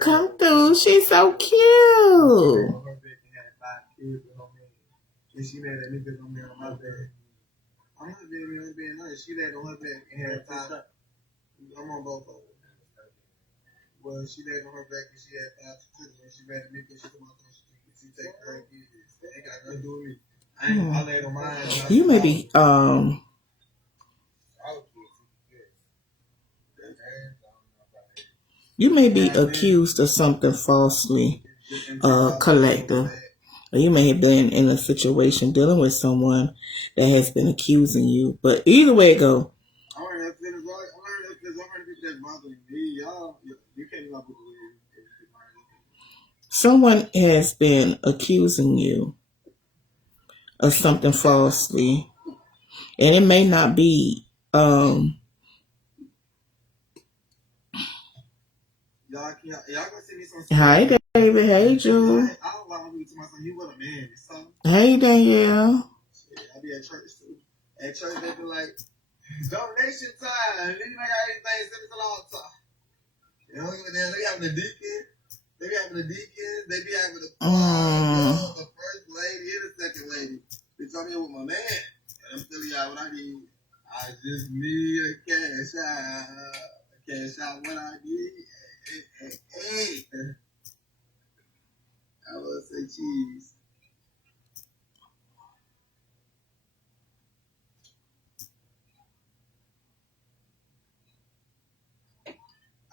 Come through. She's so cute. She made that nigga on me on my bed. I'm not being nice. She laid on her back and had five. I'm on both of them. Well, she laid on her back and she had 5 children. When she made a nigga, she come out the street. She take her kids. They ain't got nothing to do with me. I laid on mine. You may be you may be accused of something falsely, collective. Or you may have been in a situation dealing with someone that has been accusing you. But either way it go. Someone has been accusing you of something falsely. And it may not be Hi David, hey Drew. Hey Danielle. I be at church too. At church they be like, donation time. If you ain't got anything, send it to the altar. You know, they having the deacon. They be having the deacons. They be having the first lady and the second lady. Bitch, I'm here with my man. And I'm telling y'all what I need. I just need a cash out. Cash out what I need. Hey. I will say cheese.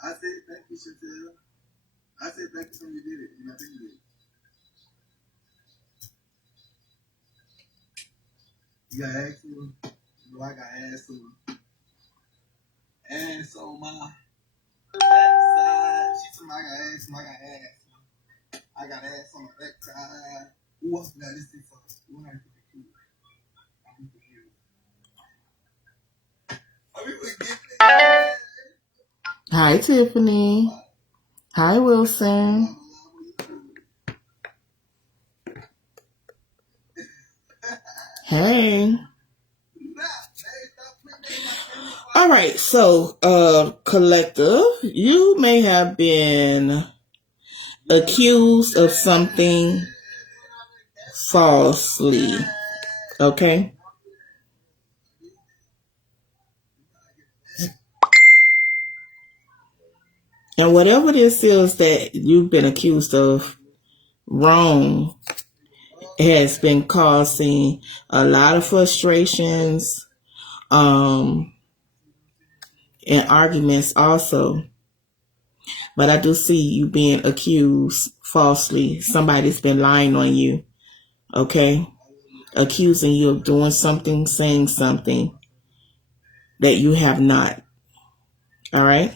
I said thank you, Chantel. I said thank you when you did it. You know, I think you did it. You got asked to. You know, I got asked to. And so my backside, she told me I got asked. I got asked on the backside. Who else got this thing for? Who had to be cute? Hi Tiffany. Hi Wilson. Hey. All right, so collective, you may have been accused of something falsely. Okay? And whatever this is that you've been accused of wrong has been causing a lot of frustrations, and arguments also. But I do see you being accused falsely. Somebody's been lying on you. Okay? Accusing you of doing something, saying something that you have not. All right?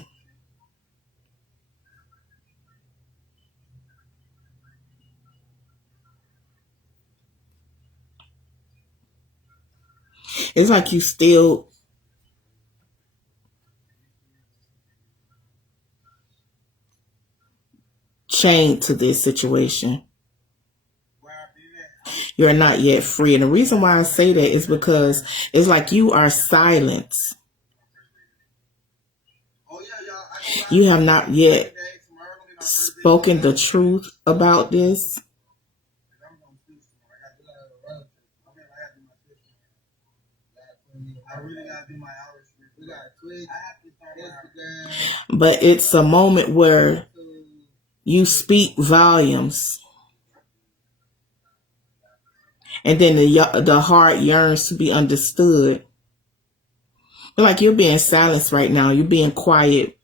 It's like you still chained to this situation. You're not yet free. And the reason why I say that is because it's like you are silenced. You have not yet spoken the truth about this. But it's a moment where you speak volumes. And then the heart yearns to be understood. But like you're being silenced right now. You're being quiet.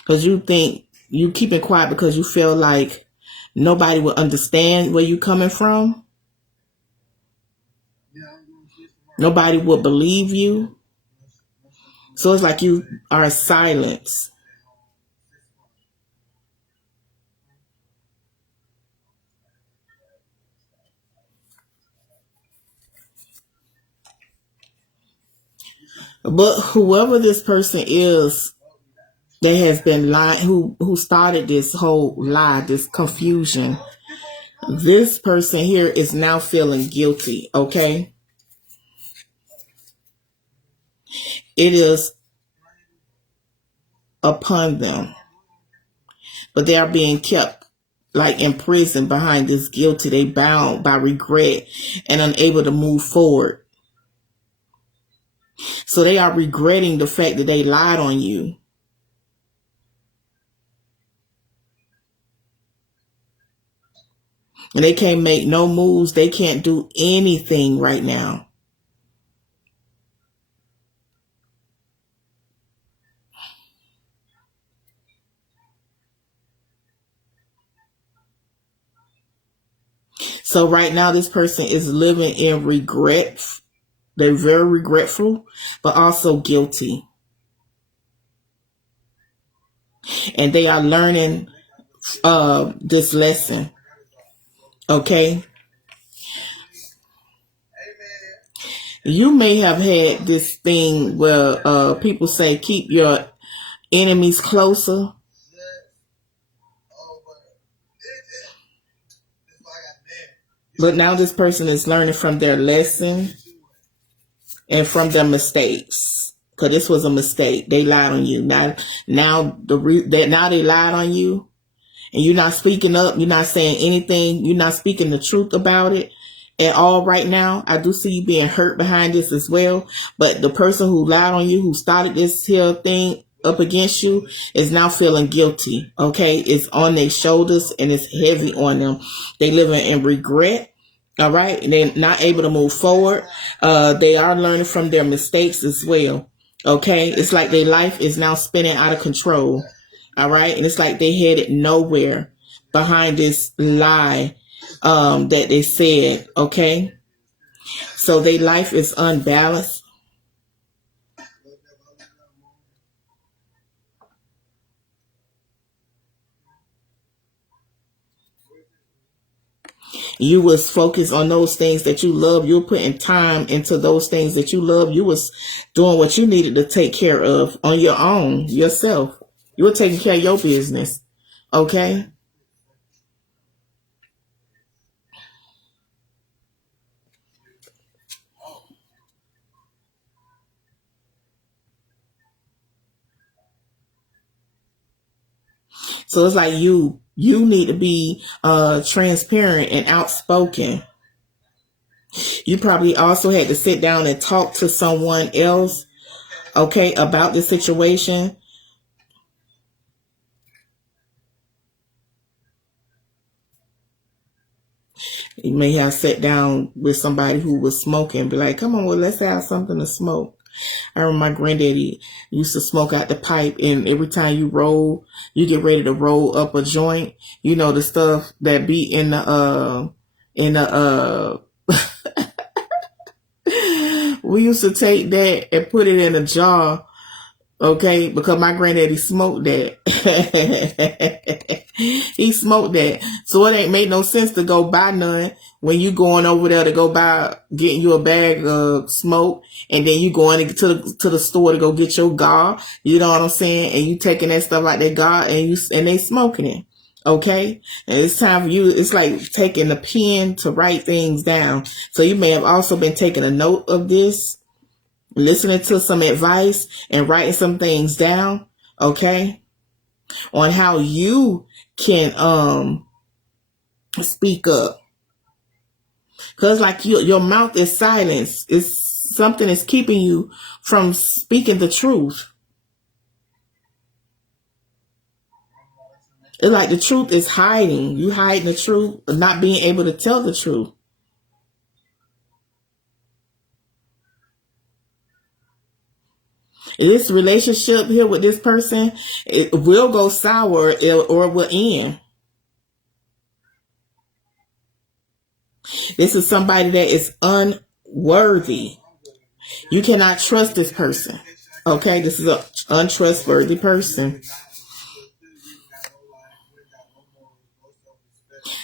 Because you think you keeping quiet because you feel like nobody will understand where you're coming from. Nobody will believe you. So it's like you are silenced. But whoever this person is that has been lying, who started this whole lie, this confusion, this person here is now feeling guilty, okay? It is upon them. but they are being kept like in prison behind this guilty. They bound by regret and unable to move forward. So they are regretting the fact that they lied on you. And they can't make no moves. They can't do anything right now. So right now, this person is living in regret. They're very regretful, but also guilty. And they are learning this lesson. Okay? You may have had this thing where people say keep your enemies closer. But now this person is learning from their lesson and from their mistakes. Because this was a mistake. They lied on you. Now they lied on you. And you're not speaking up. You're not saying anything. You're not speaking the truth about it at all right now. I do see you being hurt behind this as well. But the person who lied on you, who started this here thing up against you, is now feeling guilty. Okay? It's on their shoulders and it's heavy on them. They living in regret. All right? And they're not able to move forward. They are learning from their mistakes as well. Okay? It's like their life is now spinning out of control. All right. And it's like they headed nowhere behind this lie that they said. Okay. So their life is unbalanced. You was focused on those things that you love. You were putting time into those things that you love. You was doing what you needed to take care of on your own, yourself. You were taking care of your business. Okay? So it's like you need to be transparent and outspoken. You probably also had to sit down and talk to someone else, okay, about the situation. You may have sat down with somebody who was smoking, be like, come on, well, let's have something to smoke. I remember my granddaddy used to smoke out the pipe, and every time you get ready to roll up a joint, you know, the stuff that be in the we used to take that and put it in a jar. Okay, because my granddaddy smoked that. He smoked that. So it ain't made no sense to go buy none when you going over there to go buy, getting you a bag of smoke, and then you going to the store to go get your gar. You know what I'm saying? And you taking that stuff like that gar and they smoking it. Okay? And it's time for you, it's like taking a pen to write things down. So you may have also been taking a note of this, listening to some advice and writing some things down, okay, on how you can speak up. Because like your mouth is silenced. It's something that's keeping you from speaking the truth. It's like the truth is hiding. You hiding the truth, not being able to tell the truth. This relationship here with this person, it will go sour or it will end. This is somebody that is unworthy. You cannot trust this person. Okay, this is an untrustworthy person.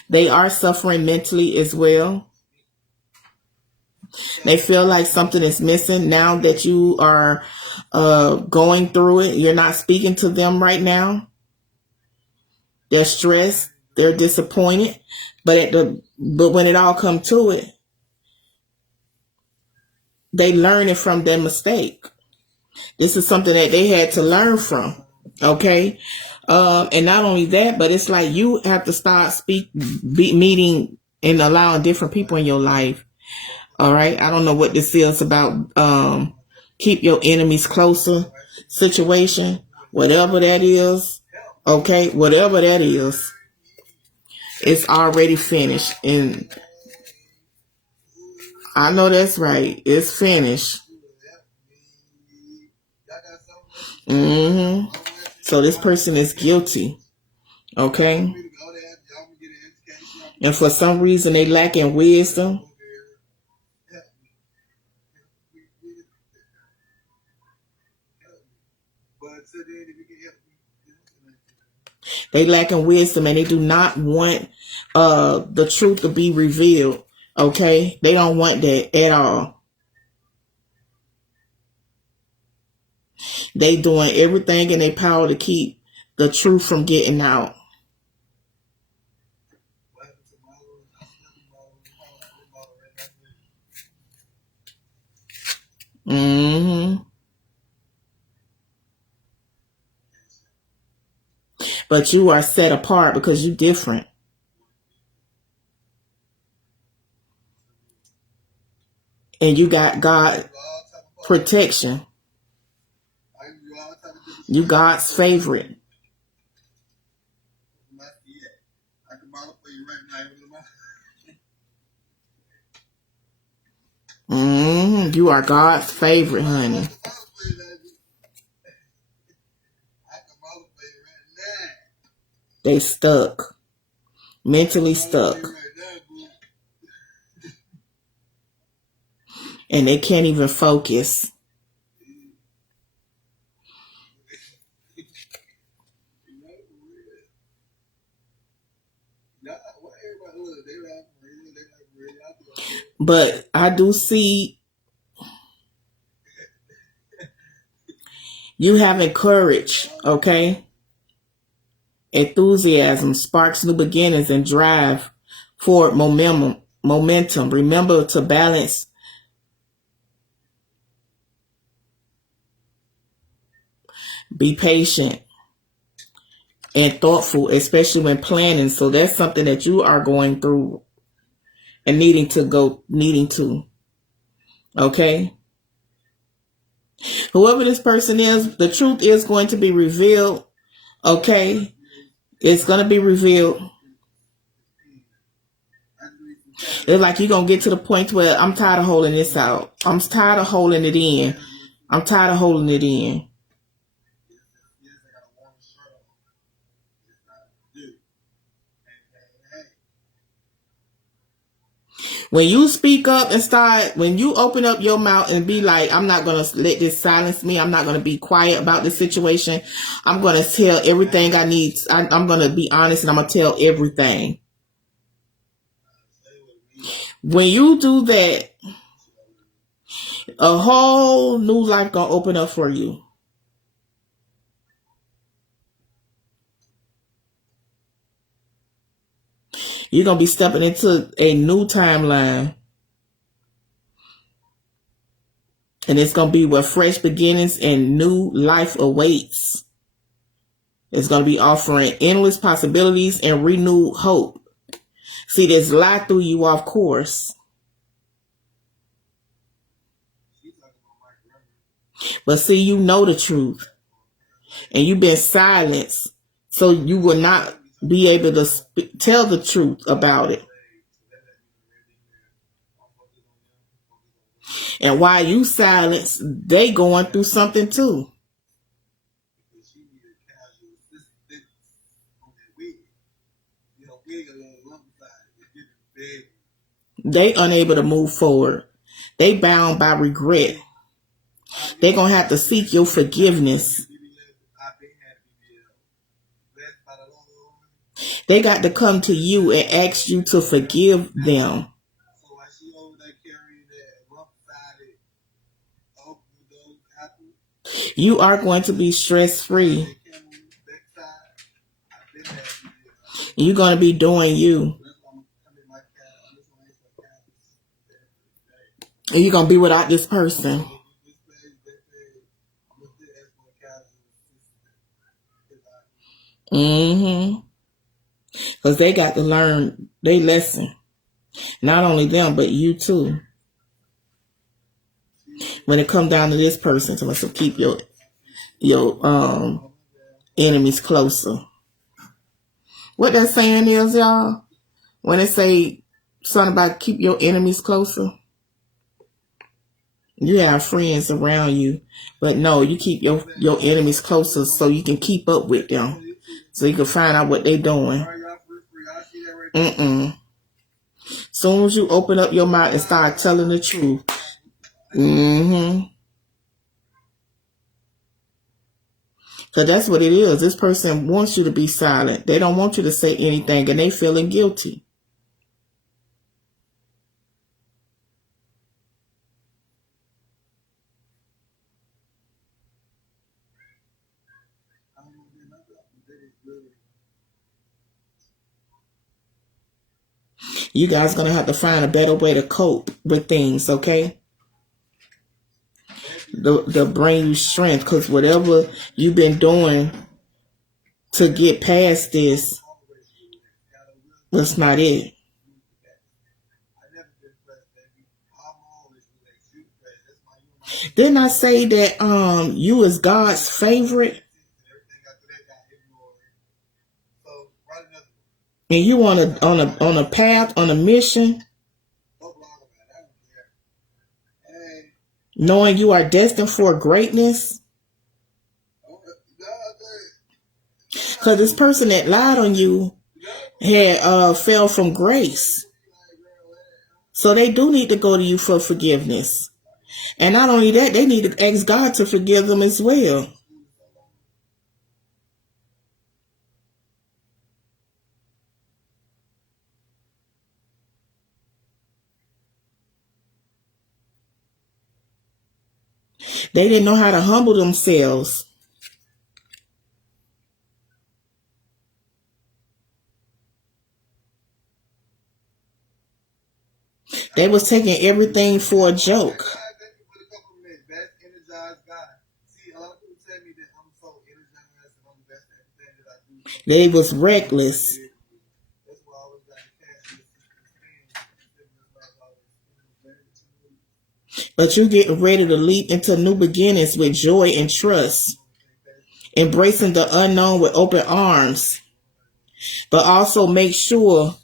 They are suffering mentally as well. They feel like something is missing now that you are going through it. You're not speaking to them right now. They're stressed. They're disappointed. But when it all comes to it, they learn it from their mistake. This is something that they had to learn from. Okay. And not only that, but it's like you have to start meeting and allowing different people in your life. All right. I don't know what this is about. Keep your enemies closer situation, whatever that is. Okay. Whatever that is, it's already finished. And I know that's right. It's finished. So this person is guilty. Okay. And for some reason they lack in wisdom. They lack in wisdom and they do not want the truth to be revealed. Okay. They don't want that at all. They doing everything in their power to keep the truth from getting out. But you are set apart because you're different. And you got God protection. You God's favorite. You are God's favorite, honey. They stuck. Mentally stuck. And they can't even focus. But I do see you having courage, okay? Enthusiasm sparks new beginnings and drive forward momentum. Remember to balance. Be patient and thoughtful, especially when planning. So that's something that you are going through and needing to. Okay? Whoever this person is, the truth is going to be revealed. Okay? It's going to be revealed. It's like you're going to get to the point where I'm tired of holding this out. I'm tired of holding it in. I'm tired of holding it in. When you speak up and when you open up your mouth and be like, I'm not going to let this silence me. I'm not going to be quiet about this situation. I'm going to tell everything I need. I'm going to be honest and I'm going to tell everything. When you do that, a whole new life going to open up for you. You're going to be stepping into a new timeline. And it's going to be where fresh beginnings and new life awaits. It's going to be offering endless possibilities and renewed hope. See, this lie threw you off course. But see, you know the truth. And you've been silenced. So you will not be able to tell the truth about it. And while you silence, they going through something too. They unable to move forward. They bound by regret. They going to have to seek your forgiveness. They got to come to you and ask you to forgive them. You are going to be stress-free. You're going to be doing you. And you're going to be without this person. Mm-hmm. Because they got to learn their lesson. Not only them, but you too. When it come down to this person, so keep your enemies closer. What that saying is, y'all? When they say something about keep your enemies closer, you have friends around you, but no, you keep your enemies closer so you can keep up with them, so you can find out what they're doing. Soon as you open up your mouth and start telling the truth, so that's what it is. This person wants you to be silent. They don't want you to say anything, and they feeling guilty. You guys going to have to find a better way to cope with things, okay? To bring you strength, because whatever you've been doing to get past this, that's not it. Didn't I say that you is God's favorite? And you on a path, on a mission, knowing you are destined for greatness. Because this person that lied on you had fell from grace. So they do need to go to you for forgiveness. And not only that, they need to ask God to forgive them as well. They didn't know how to humble themselves. They was taking everything for a joke. They was reckless. But you getting ready to leap into new beginnings with joy and trust. Embracing the unknown with open arms. But also make sure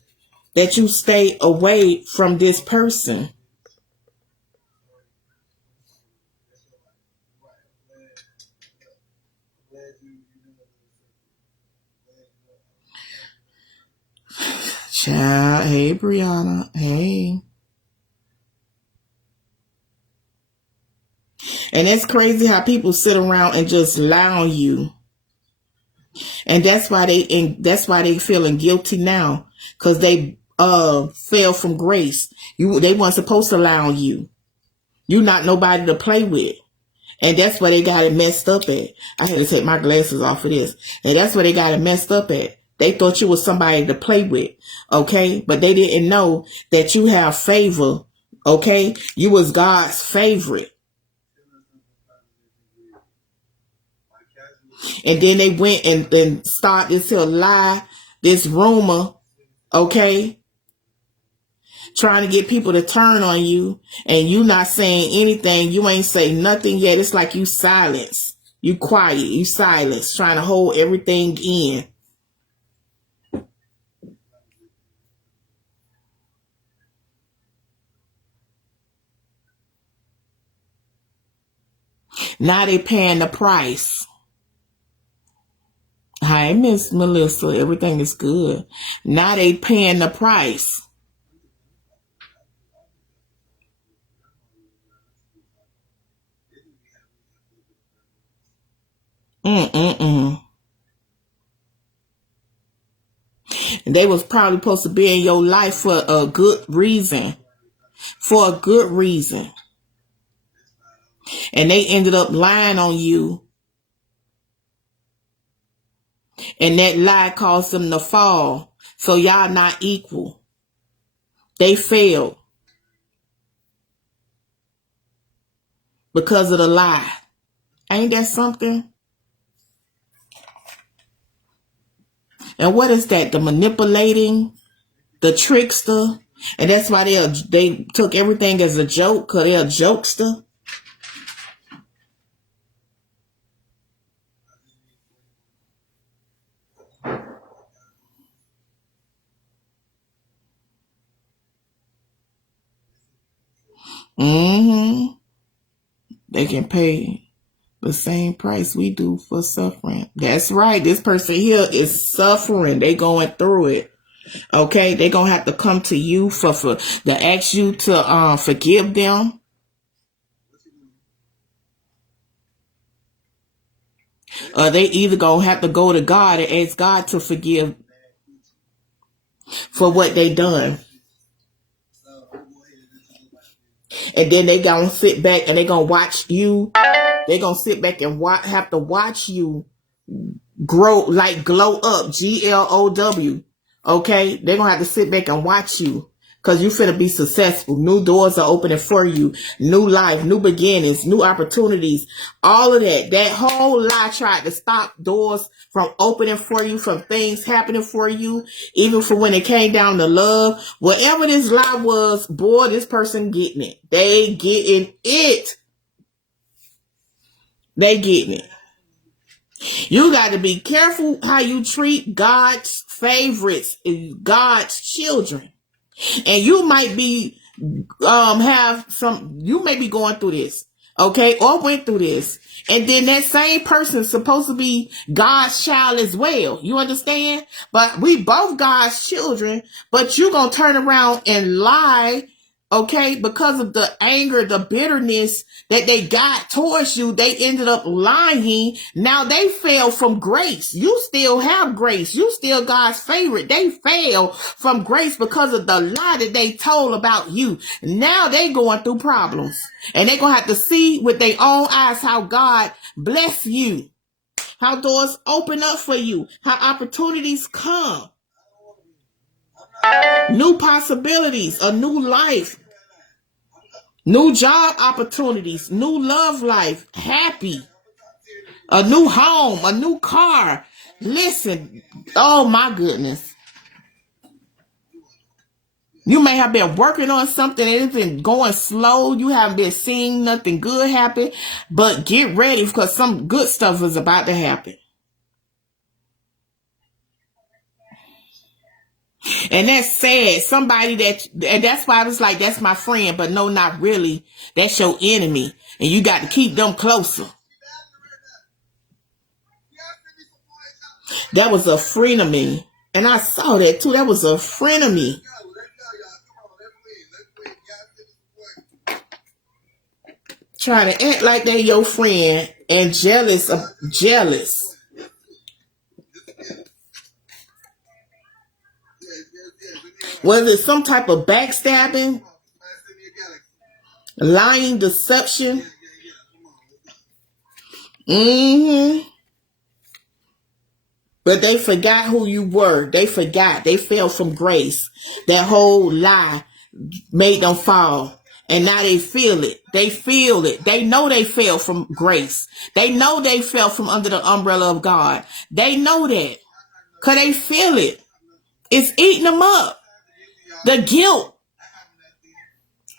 that you stay away from this person. Child, hey Brianna, hey. And it's crazy how people sit around and just lie on you. And that's why they feeling guilty now. Because they fell from grace. They weren't supposed to lie on you. You're not nobody to play with. And that's where they got it messed up at. I had to take my glasses off of this. And that's where they got it messed up at. They thought you was somebody to play with. Okay? But they didn't know that you have favor. Okay? You was God's favorite. And then they went and started this lie, this rumor, okay? Trying to get people to turn on you, and you not saying anything. You ain't say nothing yet. It's like you silence. You quiet. You silence. Trying to hold everything in. Now they paying the price. Hi, Miss Melissa. Everything is good. Now they paying the price. They was probably supposed to be in your life for a good reason. For a good reason. And they ended up lying on you. And that lie caused them to fall. So y'all not equal. They failed. Because of the lie. Ain't that something? And what is that? The manipulating, the trickster. And that's why they took everything as a joke, because they're a jokester. Mm-hmm. They can pay the same price we do for suffering. That's right. This person here is suffering. They going through it. Okay, they gonna have to come to you to ask you to forgive them. They either gonna have to go to God and ask God to forgive for what they done. And then they gonna sit back and they gonna watch you. They gonna sit back and have to watch you glow up, GLOW. Okay, they're gonna have to sit back and watch you, because you finna be successful. New doors are opening for you. New life, new beginnings, new opportunities. All of that. That whole lie tried to stop doors from opening for you, from things happening for you, even for when it came down to love. Whatever this lie was, boy, this person getting it. They getting it. They getting it. You got to be careful how you treat God's favorites, God's children. And you might be, you may be going through this, okay, or went through this. And then that same person is supposed to be God's child as well. You understand? But we both God's children, but you going to turn around and lie. Okay, because of the anger, the bitterness that they got towards you, they ended up lying. Now they fell from grace. You still have grace. You still God's favorite. They fell from grace because of the lie that they told about you. Now they going through problems. And they going to have to see with their own eyes how God bless you. How doors open up for you. How opportunities come. New possibilities, a new life, new job opportunities, new love life, happy, a new home, a new car. Listen, oh my goodness. You may have been working on something and it's been going slow. You haven't been seeing nothing good happen, but get ready because some good stuff is about to happen. And that's sad. And that's why I was like, that's my friend, but no, not really. That's your enemy. And you got to keep them closer. That was a frenemy. And I saw that too. That was a frenemy. Trying to act like they your friend and jealous. Was it some type of backstabbing, lying, deception? But they forgot who you were. They forgot. They fell from grace. That whole lie made them fall. And now they feel it. They feel it. They know they fell from grace. They know they fell from under the umbrella of God. They know that. Because they feel it. It's eating them up. The guilt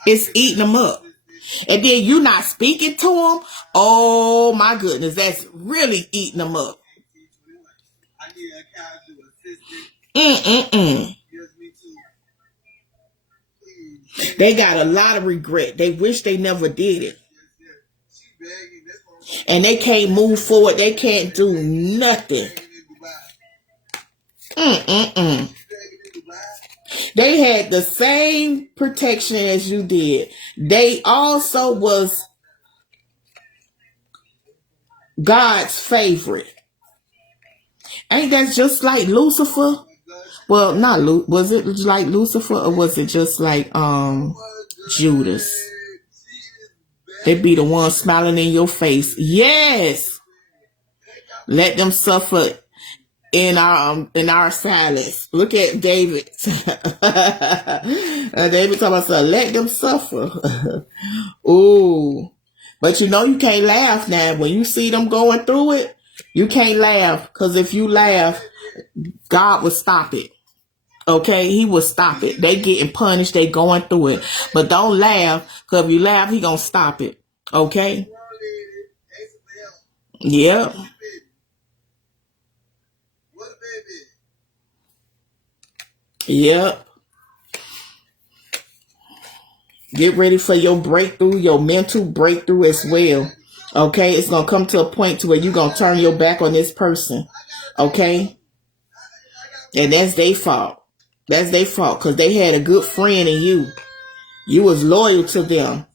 is eating them up. And then you not speaking to them. Oh my goodness. That's really eating them up. They got a lot of regret. They wish they never did it. And they can't move forward. They can't do nothing. They had the same protection as you did. They also was God's favorite. Ain't that just like Lucifer? Well, was it like Lucifer or was it just like Judas? They be the one smiling in your face. Yes. Let them suffer in our silence. Look at David. David talking about, let them suffer. Ooh. But you know you can't laugh now. When you see them going through it, you can't laugh. Because if you laugh, God will stop it. Okay, he will stop it. They getting punished. They going through it. But don't laugh, because if you laugh, he gonna stop it. Okay? Yep. Yep. Get ready for your breakthrough, your mental breakthrough as well. Okay? It's gonna come to a point to where you're gonna turn your back on this person. Okay? And that's their fault. That's their fault, because they had a good friend in you. You was loyal to them.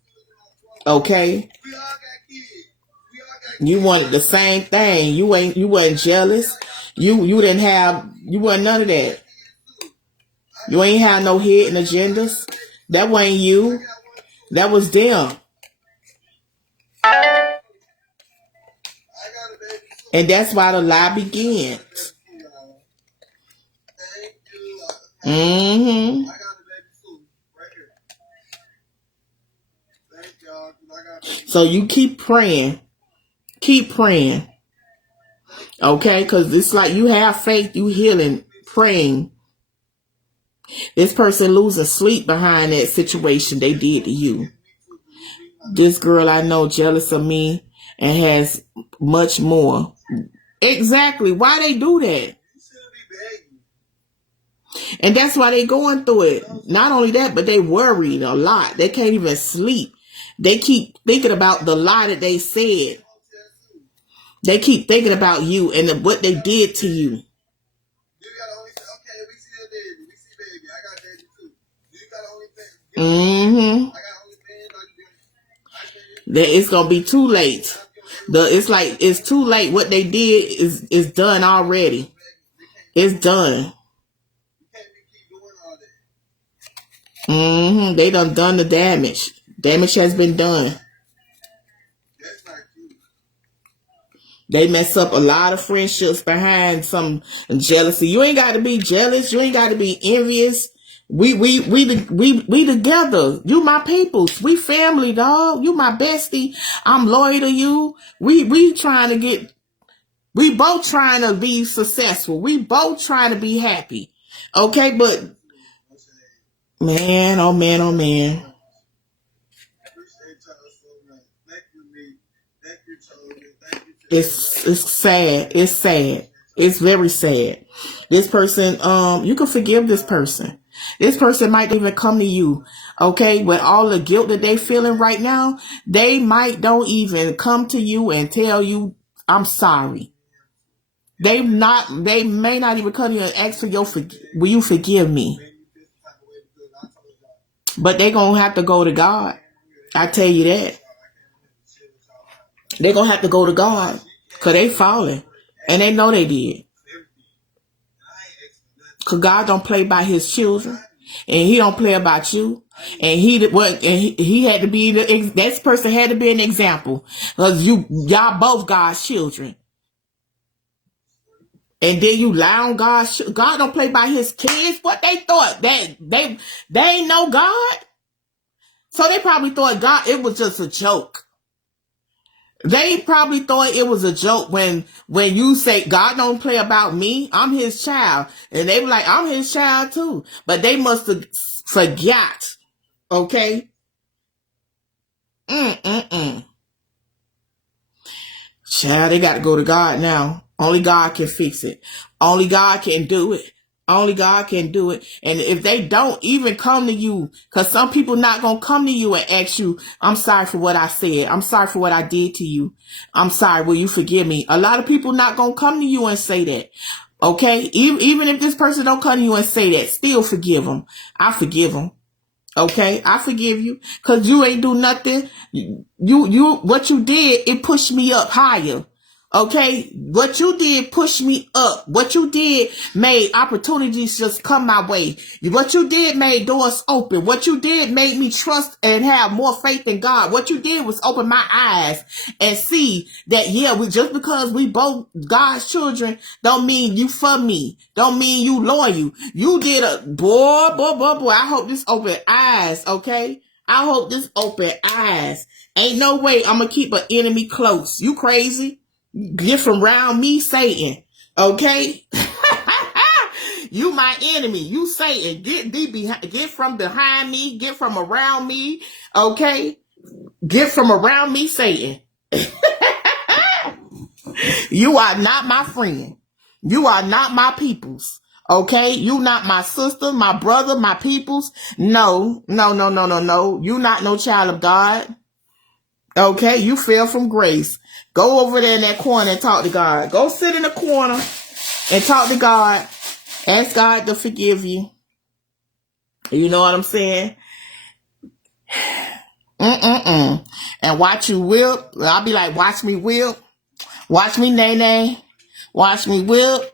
Okay? You wanted the same thing. You wasn't jealous. You wasn't none of that. You ain't have no hidden agendas. That wasn't you. That was them. And that's why the lie begins. Mm-hmm. So you keep praying. Keep praying. Okay? Because it's like you have faith, you healing, praying. This person losing sleep behind that situation they did to you. This girl I know jealous of me and has much more. Exactly. Why they do that? And that's why they going through it. Not only that, but they worried a lot. They can't even sleep. They keep thinking about the lie that they said. They keep thinking about you and what they did to you. Mm-hmm. That it's gonna be too late. It's like it's too late. What they did is done already. It's done. Mm-hmm. They done the damage. Damage has been done. They mess up a lot of friendships behind some jealousy. You ain't got to be jealous. You ain't got to be envious. We together. You my peoples. We family, dog. You my bestie. I'm loyal to you. We both trying to be successful. We both trying to be happy. Okay, but man, oh man, oh man. It's sad. It's sad. It's very sad. This person, you can forgive this person. This person might even come to you, okay, with all the guilt that they feeling right now. They might don't even come to you and tell you, I'm sorry. They may not even come to you and ask for will you forgive me? But they gonna have to go to God. I tell you that. They're gonna have to go to God, because they falling. And they know they did. Because God don't play by his children. And he don't play about you. And he had to be that person had to be an example. Because y'all both God's children. And then you lie on God don't play by his kids. What they thought? They ain't know God. So they probably thought God, it was just a joke. They probably thought it was a joke when you say God don't play about me. I'm his child. And they were like, I'm his child too. But they must have forgot. Okay? Child, they got to go to God now. Only God can fix it. Only God can do it. Only God can do it. And if they don't even come to you, because some people not going to come to you and ask you, I'm sorry for what I said. I'm sorry for what I did to you. I'm sorry. Will you forgive me? A lot of people not going to come to you and say that. Okay? Even if this person don't come to you and say that, still forgive them. I forgive them. Okay? I forgive you. Because you ain't do nothing. What you did, it pushed me up higher. Okay, what you did pushed me up. What you did made opportunities just come my way. What you did made doors open. What you did made me trust and have more faith in God. What you did was open my eyes and see that, just because we both God's children don't mean you for me. Don't mean you loyal. You did boy. I hope this open eyes, okay? I hope this open eyes. Ain't no way I'm going to keep an enemy close. You crazy? Get from around me, Satan. Okay? You my enemy. You Satan. Get from behind me. Get from around me. Okay? Get from around me, Satan. You are not my friend. You are not my peoples. Okay? You not my sister, my brother, my peoples. No. You not no child of God. Okay? You fell from grace. Go over there in that corner and talk to God. Go sit in the corner and talk to God. Ask God to forgive you. You know what I'm saying? And watch you whip. I'll be like, watch me whip. Watch me nay. Watch me whip.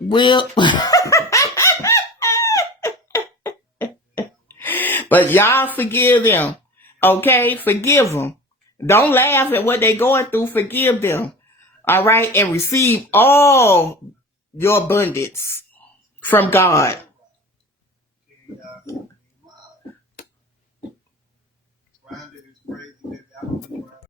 But y'all forgive them. Okay? Forgive them. Don't laugh at what they're going through. Forgive them. All right? And receive all your abundance from God. Brandon is crazy.